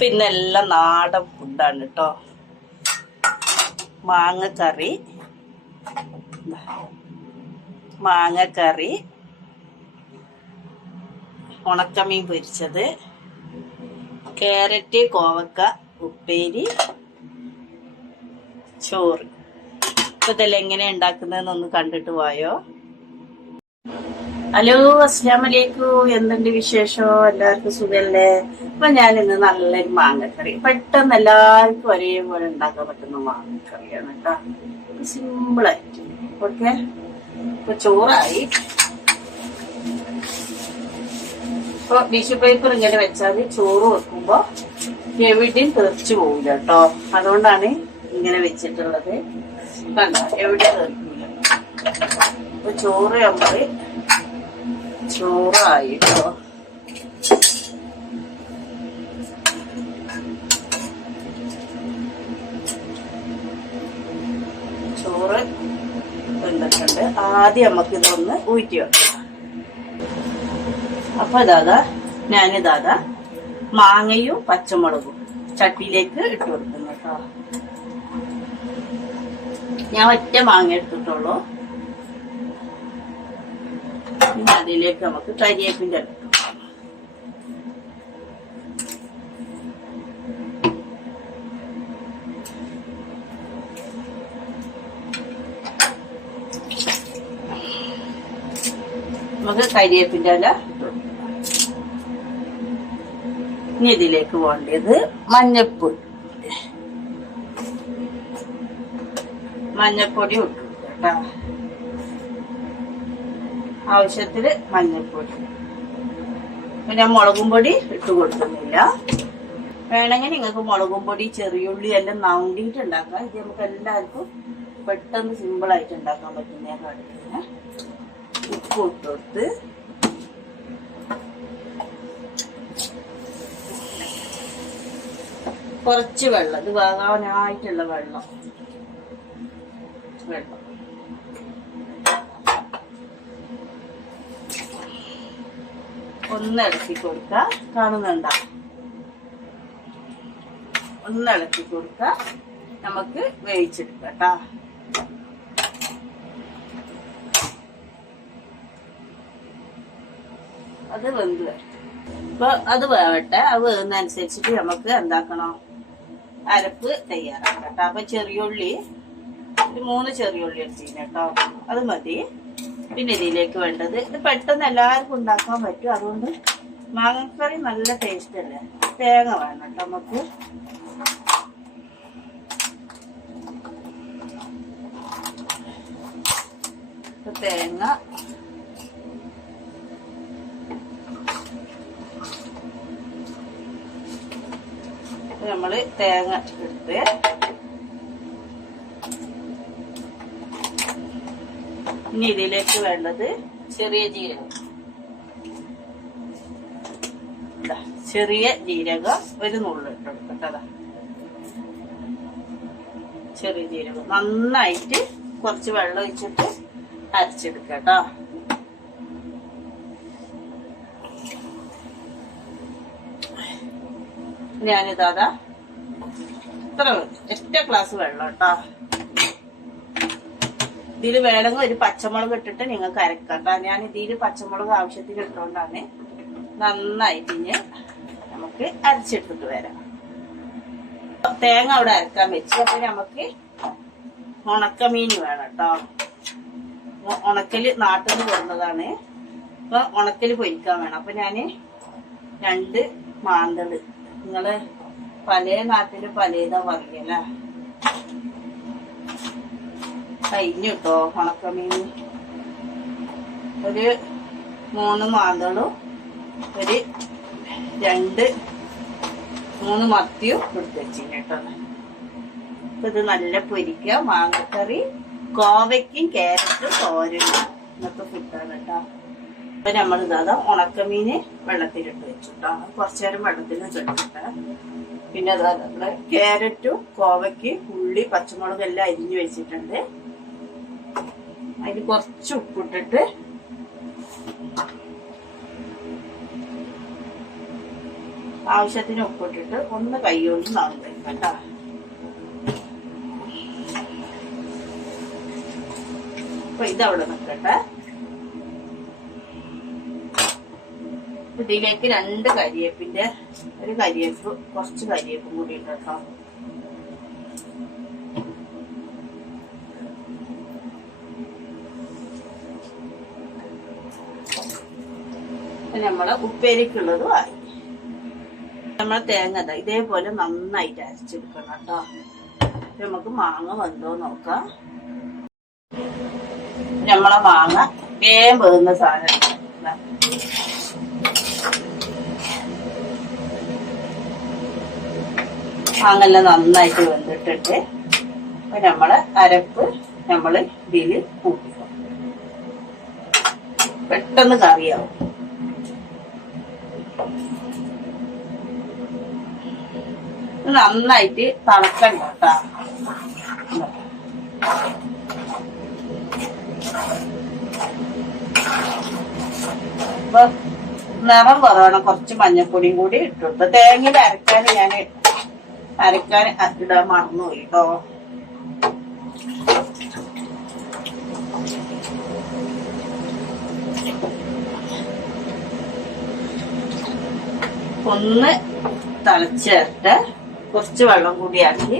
പിന്നെ എല്ലാം നാടൻ ഫുഡാണ് കേട്ടോ. മാങ്ങക്കറി, ഉണക്കമീൻ പൊരിച്ചത്, ക്യാരറ്റ് കോവക്ക ഉപ്പേരി, ചോറ്. ഇപ്പൊ ഇതെല്ലാം എങ്ങനെ ഉണ്ടാക്കുന്നതെന്നൊന്ന് കണ്ടിട്ട് പോയോ. ഹലോ, അസ്സലാമു അലൈക്കും. എന്തുണ്ട് വിശേഷം? എല്ലാവർക്കും സുഖല്ലേ? അപ്പൊ ഞാൻ ഇന്ന് നല്ലൊരു മാങ്ങക്കറി, പെട്ടെന്ന് എല്ലാവർക്കും ഒരേപോലെ ഉണ്ടാക്കാൻ പറ്റുന്ന മാങ്ങക്കറിയാണ് കേട്ടോ. സിമ്പിളായിട്ട്. ഓക്കെ, ഇപ്പൊ ചോറായി. ഇപ്പൊ ടിഷ്യൂ പേപ്പർ ഇങ്ങനെ വെച്ചാൽ ചോറ് വെക്കുമ്പോ എവിടെയും തെറിച്ചു പോകില്ല കേട്ടോ. അതുകൊണ്ടാണ് ഇങ്ങനെ വെച്ചിട്ടുള്ളത്. കണ്ടോ, എവിടെയും തെറിക്കില്ല. ഇപ്പൊ ചോറ് നമ്മള് ചോറായിട്ടോ. ചോറ് വെന്തിട്ടുണ്ട്. ആദ്യം നമുക്ക് ഇതൊന്ന് ഊറ്റി വെക്കാം. അപ്പൊ ഞാനിതാ മാങ്ങയും പച്ചമുളകും ചട്ടിയിലേക്ക് ഇട്ട് കൊടുക്കുന്നു കേട്ടോ. ഞാൻ ഒറ്റ മാങ്ങ എടുത്തിട്ടുള്ളൂ. പിന്നെ അതിലേക്ക് നമുക്ക് കരിവേപ്പിൻ്റെ ഇട്ടു. നമുക്ക് കരിവേപ്പിൻ്റെ ഇല. ഇനി ഇതിലേക്ക് വേണ്ടത് മഞ്ഞപ്പൊടി ഇട്ടു കേട്ടോ. ആവശ്യത്തിന് മഞ്ഞൾപ്പൊടി. പിന്നെ മുളകും പൊടി ഇട്ട് കൊടുക്കുന്നില്ല. വേണമെങ്കിൽ നിങ്ങൾക്ക് മുളകും പൊടി ചെറിയുള്ളി എല്ലാം നൗണ്ടിയിട്ട് ഉണ്ടാക്കാം. ഇത് നമുക്ക് എല്ലാവർക്കും പെട്ടെന്ന് സിമ്പിളായിട്ട് ഉണ്ടാക്കാൻ പറ്റുന്ന കാര്യത്തിന് ഉപ്പ് ഇട്ട് കൊടുത്ത് കുറച്ച് വെള്ളം, ഇത് വേകാനായിട്ടുള്ള വെള്ളം ഒന്ന് ഇളക്കി കൊടുക്ക. കാണുന്നുണ്ട? ഒന്ന് ഇളക്കി കൊടുക്ക. നമുക്ക് വേവിച്ചെടുക്കാം കേട്ടാ. അത് വെന്ത് വരട്ടെ. അപ്പൊ അത് വേവട്ടെ. അത് വേവുന്നതനുസരിച്ചിട്ട് നമുക്ക് എന്താക്കണം, അരപ്പ് തയ്യാറാക്കാം കേട്ടോ. അപ്പൊ ചെറിയുള്ളി 3 ചെറിയുള്ളി എടുത്തിന് കേട്ടോ, അത് മതി. പിന്നെ ഇതിലേക്ക് വേണ്ടത്, ഇത് പെട്ടെന്ന് എല്ലാവർക്കും ഉണ്ടാക്കാൻ പറ്റും. അതുകൊണ്ട് മാങ്ങക്കറി നല്ല ടേസ്റ്റ് അല്ലേ. തേങ്ങ വേണം കേട്ടോ നമുക്ക്. തേങ്ങ നമ്മള് തേങ്ങ എടുത്ത് ഇനി ഇതിലേക്ക് വേണ്ടത് ചെറിയ ജീരകം. ചെറിയ ജീരകം ഒരു നുള്ള് ഇട്ടെടുക്കട്ടതാ. ചെറിയ ജീരകം നന്നായിട്ട് കുറച്ച് വെള്ളം ഒഴിച്ചിട്ട് അരച്ചെടുക്കട്ടോ. ഞാനിതാ ഇത്ര ഒറ്റ ഗ്ലാസ് വെള്ളം കേട്ടോ. ഇതിൽ വേണമെങ്കിൽ ഒരു പച്ചമുളക് ഇട്ടിട്ട് നിങ്ങൾക്ക് അരക്കട്ടോ. ഞാൻ ഇതിൽ പച്ചമുളക് ആവശ്യത്തിന് ഇട്ടുകൊണ്ടാണ്. നന്നായിട്ട് ഇനി നമുക്ക് അരച്ചെടുത്തിട്ട് വരാം. തേങ്ങ അവിടെ അരക്കാൻ വെച്ച്. അപ്പൊ നമുക്ക് ഉണക്കമീൻ വേണം കേട്ടോ. ഉണക്കല് നാട്ടിൽ നിന്ന് വരുന്നതാണ്. അപ്പൊ ഉണക്കല് പൊരിക്കാൻ വേണം. അപ്പൊ ഞാന് 2 മാന്തള്, നിങ്ങള് പല നാട്ടില് പലതാ പറയല, കഴിഞ്ഞു കേട്ടോ. ഉണക്കമീൻ ഒരു 3 മാന്തളും ഒരു 2-3 മത്തിയും എടുത്ത് വെച്ചിന് കേട്ടോ. ഇത് നല്ല പൊരിക്കുക. മാങ്ങക്കറി, കോവയ്ക്കും ക്യാരറ്റും തോരനും ഇന്നത്തെ ഫുഡാണ് കേട്ടോ. അപ്പൊ നമ്മളിതാ ഉണക്കമീന് വെള്ളത്തിലിട്ട് വെച്ചിട്ടോ. കുറച്ചു നേരം വെള്ളത്തിൽ വെച്ചിട്ട് പിന്നെ അതാ നമ്മള് ക്യാരറ്റും കോവയ്ക്ക് ഉള്ളി പച്ചമുളക് എല്ലാം അരിഞ്ഞു വെച്ചിട്ടുണ്ട്. അതിന് കുറച്ച് ആവശ്യത്തിന് ഉപ്പിട്ടിട്ട് ഒന്ന് കൈ കൊണ്ട് നന്നായി കേട്ടോ. അപ്പൊ ഇതവിടെ നിൽക്കട്ടെ. ഇതിലേക്ക് 2 കരിവേപ്പിന്റെ ഒരു കരിവേപ്പ്, കുറച്ച് കരിവേപ്പും കൂടി ഇട്ട് കേട്ടോ. നമ്മളെ ഉപ്പേരിക്കുള്ളതും ആയി. നമ്മളെ തേങ്ങ ഇതേപോലെ നന്നായിട്ട് അരച്ചെടുക്കണം കേട്ടോ. നമുക്ക് മാങ്ങ വെന്തോ നോക്കാം. നമ്മളെ മാങ്ങ വേഗം വേകുന്ന സാധനം. മാങ്ങെല്ലാം നന്നായിട്ട് വെന്തിട്ടിട്ട് നമ്മളെ അരപ്പ് നമ്മള് ഇതില് കൂട്ടിക്കും. പെട്ടെന്ന് കറിയാവും. നന്നായിട്ട് തിളക്കണ്ട കേട്ടാ. അപ്പൊ നിറം കുറവണം. കുറച്ച് മഞ്ഞപ്പൊടിയും കൂടി ഇട്ടുകൊടുത്തു. തേങ്ങയിൽ അരക്കാൻ ഇടാൻ മറന്നുപോയി കേട്ടോ. ഒന്ന് തിളച്ചിട്ട് കുറച്ച് വെള്ളം കൂടിയാക്കി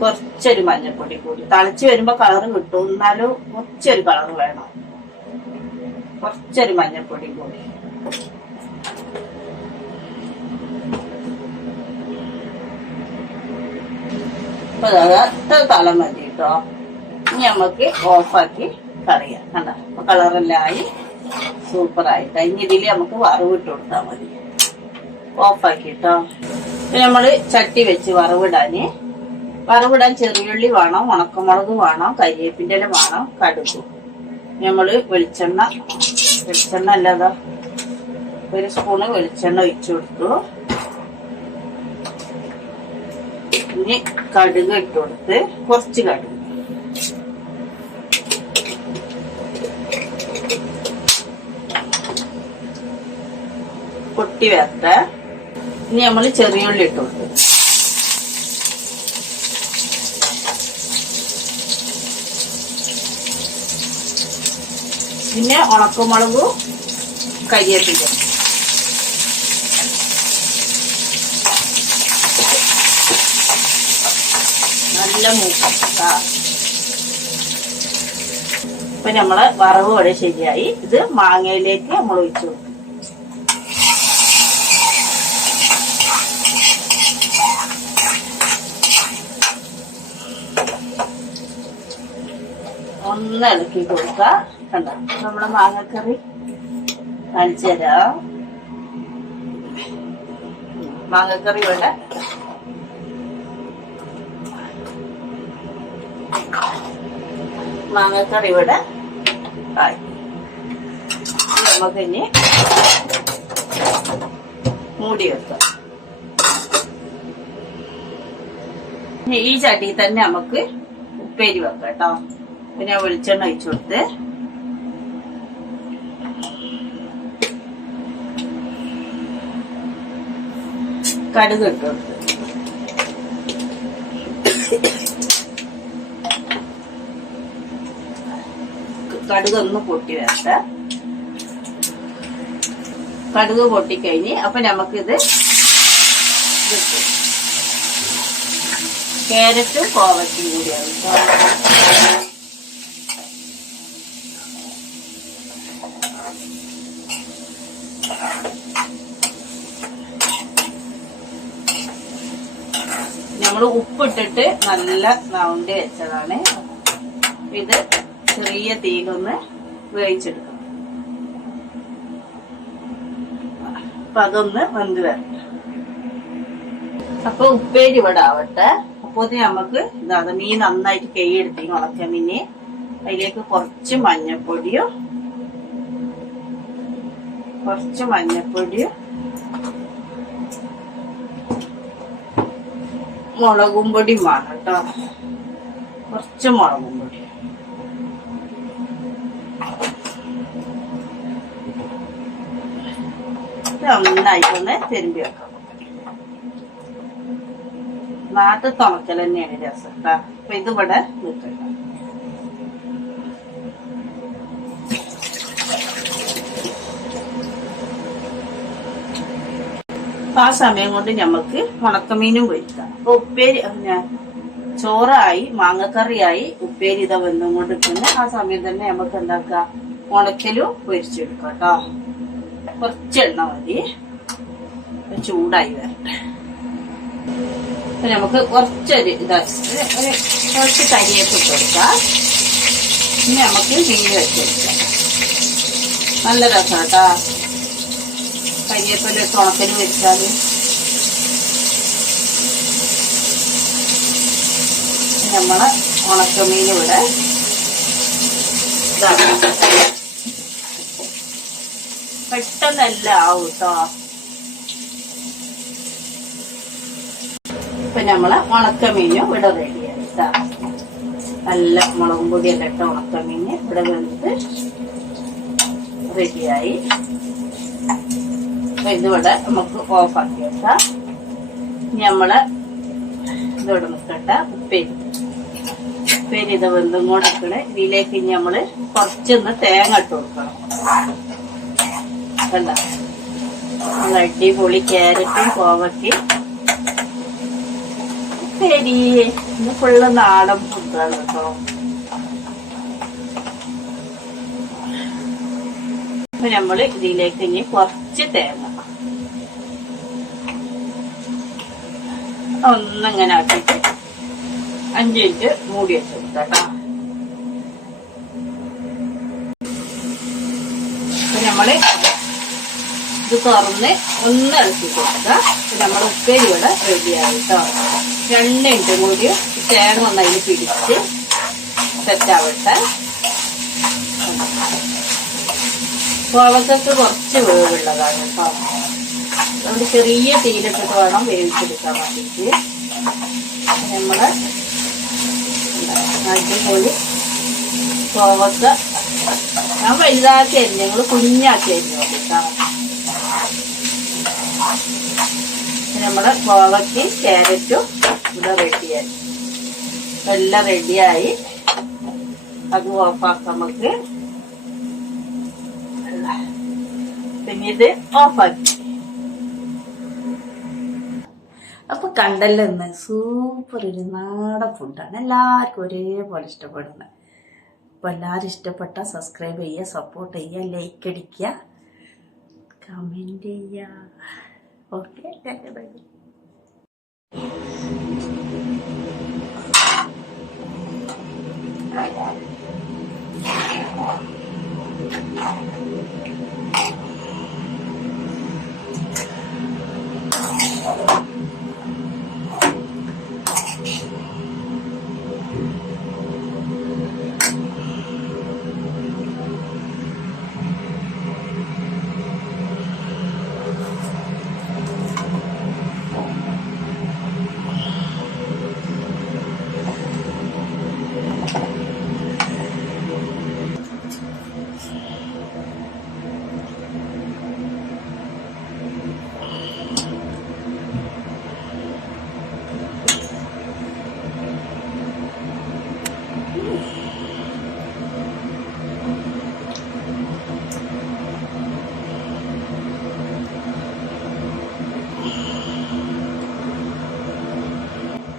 കുറച്ചൊരു മഞ്ഞപ്പൊടി കൂടി. തിളച്ച് വരുമ്പോ കളറ് കിട്ടും, എന്നാലും കുറച്ചൊരു കളർ വേണം. കുറച്ചൊരു മഞ്ഞപ്പൊടി കൂടി. അപ്പൊ അത്ര തല മതി കേട്ടോ. ഇനി നമുക്ക് ഓഫാക്കി കളയാം. കണ്ട അപ്പൊ കളറെല്ലാം ആയി സൂപ്പറായിട്ട്. ഇനി ഇതില് നമുക്ക് വറവിട്ട് കൊടുത്താൽ മതി. ഓഫാക്കിട്ടോ. നമ്മള് ചട്ടി വെച്ച് വറവിടാൻ ചെറിയുള്ളി വേണം, ഉണക്കമുളക് വേണം, കരിവേപ്പിന്റെ ഇല വേണം, കടുക്. നമ്മള് വെളിച്ചെണ്ണ അല്ലാതെ 1 സ്പൂണ് വെളിച്ചെണ്ണ ഒഴിച്ചു കൊടുത്തു. ഇനി കടുക് ഇട്ട് കൊടുത്ത് കുറച്ച് കടുക്. പൊട്ടി വരട്ടെ. ഇനി നമ്മള് ചെറിയുള്ളി ഇട്ട് കൊടുത്തു. പിന്നെ ഉണക്കമുളകും കരിവേപ്പില. നല്ല മൂക്കാ. ഇപ്പൊ നമ്മള് വറവ് വരെ ശരിയായി. ഇത് മാങ്ങയിലേക്ക് നമ്മൾ ഒഴിച്ചു കൊടുക്കും. ഒന്ന് ഇളക്കി കൊടുക്ക. കണ്ട നമ്മുടെ മാങ്ങക്കറി കാണിച്ചു തരാം. മാങ്ങക്കറി ഇവിടെ ആയി. നമുക്കിനി മൂടി വെക്കാം. ഈ ചട്ടിയിൽ തന്നെ നമുക്ക് ഉപ്പേരി വെക്കാം കേട്ടോ. പിന്നെ വെളിച്ചെണ്ണ ഒഴിച്ചു കൊടുത്ത് കടുക് ഇട്ട് കൊടുത്ത് കടുക് ഒന്ന് പൊട്ടി വരട്ടെ. കടുക് പൊട്ടിക്കഴിഞ്ഞ് അപ്പൊ നമുക്കിത് ക്യാരറ്റും കോവയ്ക്കും കൂടിയാണ്. നമ്മള് ഉപ്പിട്ടിട്ട് നല്ല റൗണ്ട് വെച്ചതാണ്. ഇത് ചെറിയ തീയിലൊന്ന് വേവിച്ചെടുക്കണം. അപ്പൊ അതൊന്ന് വെന്ത് വരട്ടെ. അപ്പൊ ഉപ്പേരി ഇവിടെ ആവട്ടെ. അപ്പൊ നമുക്ക് മീൻ നന്നായിട്ട് കൈയെടുത്തി ഉണക്ക മീന്. അതിലേക്ക് കുറച്ച് മഞ്ഞപ്പൊടിയും മുളകും പൊടിയും വേണം കേട്ടോ. കുറച്ച് മുളകും പൊടി. നന്നായിട്ടൊന്ന് തിരുമ്പി വെക്കാം. നാട്ടിൽ തുണക്കൽ തന്നെയാണ് രസം കേട്ടോ. അപ്പൊ ഇതിവിടെ നിൽക്കട്ടെ. ആ സമയം കൊണ്ട് ഞമ്മക്ക് ഉണക്കമീനും പൊരിക്കാം. അപ്പൊ ഉപ്പേരി ചോറായി, മാങ്ങക്കറിയായി, ഉപ്പേരി ഇത വെന്തും കൊണ്ടിരിക്കുന്ന ആ സമയം തന്നെ നമുക്ക് എന്താക്കാം, ഉണക്കലും പൊരിച്ചെടുക്കാം കേട്ടോ. കുറച്ച് എണ്ണ മതി, ചൂടായി വരട്ടെ. അപ്പൊ നമുക്ക് കുറച്ചൊരു കുറച്ച് കരിയേപ്പ് ഇട്ട് കൊടുക്കാം. ഇനി നമുക്ക് മീൻ വെച്ചെടുക്കാം. നല്ല രസം കേട്ടാ കരിയേപ്പിലിട്ട് ഉണക്കല് വെച്ചാല്. നമ്മള് ഉണക്കമീൻ ഇവിടെ പെട്ടെന്നല്ല ആവും കേട്ടോ. ഇപ്പൊ നമ്മള് ഉണക്കമീനും ഇവിടെ റെഡിയായി കേട്ടോ. നല്ല മുളകും പൊടിയെല്ലാം ഇട്ട ഉണക്കമീന് ഇവിടെ വെന്ത് റെഡിയായി. അപ്പൊ ഇതിവിടെ നമുക്ക് ഓഫാക്കി വെക്കാം. നമ്മള് ഇതിവിടെ നിൽക്കട്ടെ. ഉപ്പേരി ഇത് വെന്തും കൂടെ ഇരിക്കണേ. ഇതിലേക്ക് ഇനി നമ്മള് കുറച്ചൊന്ന് തേങ്ങ ഇട്ട് കൊടുക്കണം. കണ്ട നല്ല അടിപൊളി ക്യാരറ്റും കോവയ്ക്കും ഉപ്പേരി. ഇന്ന് ഫുള്ള് നാടൻ ഫുഡാണ് കേട്ടോ. അപ്പൊ നമ്മള് ഇതിലേക്ക് ഇനി കുറച്ച് തേങ്ങ ഒന്നിങ്ങനെ ആക്കിയിട്ട് 5 മിനിറ്റ് മൂടി വെച്ച് കൊടുക്കാം. അപ്പൊ നമ്മള് ഇത് തുറന്ന് ഒന്ന് ഇളക്കി കൊടുക്കുക. നമ്മുടെ ഉപ്പേരി ഇവിടെ റെഡിയായി കേട്ടോ. 2 മിനിറ്റ് കൂടി തേങ്ങ ഒന്ന് അതിൽ പിടിച്ച് സെറ്റാവട്ടെ. കോവക്കൊക്കെ കുറച്ച് വേവുള്ളതാണ് കേട്ടോ. അതുകൊണ്ട് ചെറിയ തീയിലിട്ടിട്ട് വേണം വേവിച്ചെടുക്കാൻ വേണ്ടിയിട്ട്. നമ്മള് അടിപൊളി കോവക്ക ഞാൻ വലുതാക്കി അരിഞ്ഞു, ഞങ്ങള് കുഞ്ഞാക്കി അരിഞ്ഞു കേട്ടോ. നമ്മുടെ കോവയ്ക്കും ക്യാരറ്റും ഇവിടെ റെഡിയായി, എല്ലാം റെഡിയായി. അത് ഓഫാക്കാം നമുക്ക്. പിന്നെ ഇത് ഓഫാക്കി. അപ്പൊ കണ്ടല്ലോ, ഇന്ന് സൂപ്പർ ഒരു നാടൻ ഫുഡാണ്, എല്ലാവർക്കും ഒരേപോലെ ഇഷ്ടപ്പെടുന്നത്. അപ്പൊ എല്ലാവരും ഇഷ്ടപ്പെട്ട സബ്സ്ക്രൈബ് ചെയ്യുക, സപ്പോർട്ട് ചെയ്യുക, ലൈക്ക് അടിക്കുക, കമന്റ് ചെയ്യുക. Okay, by.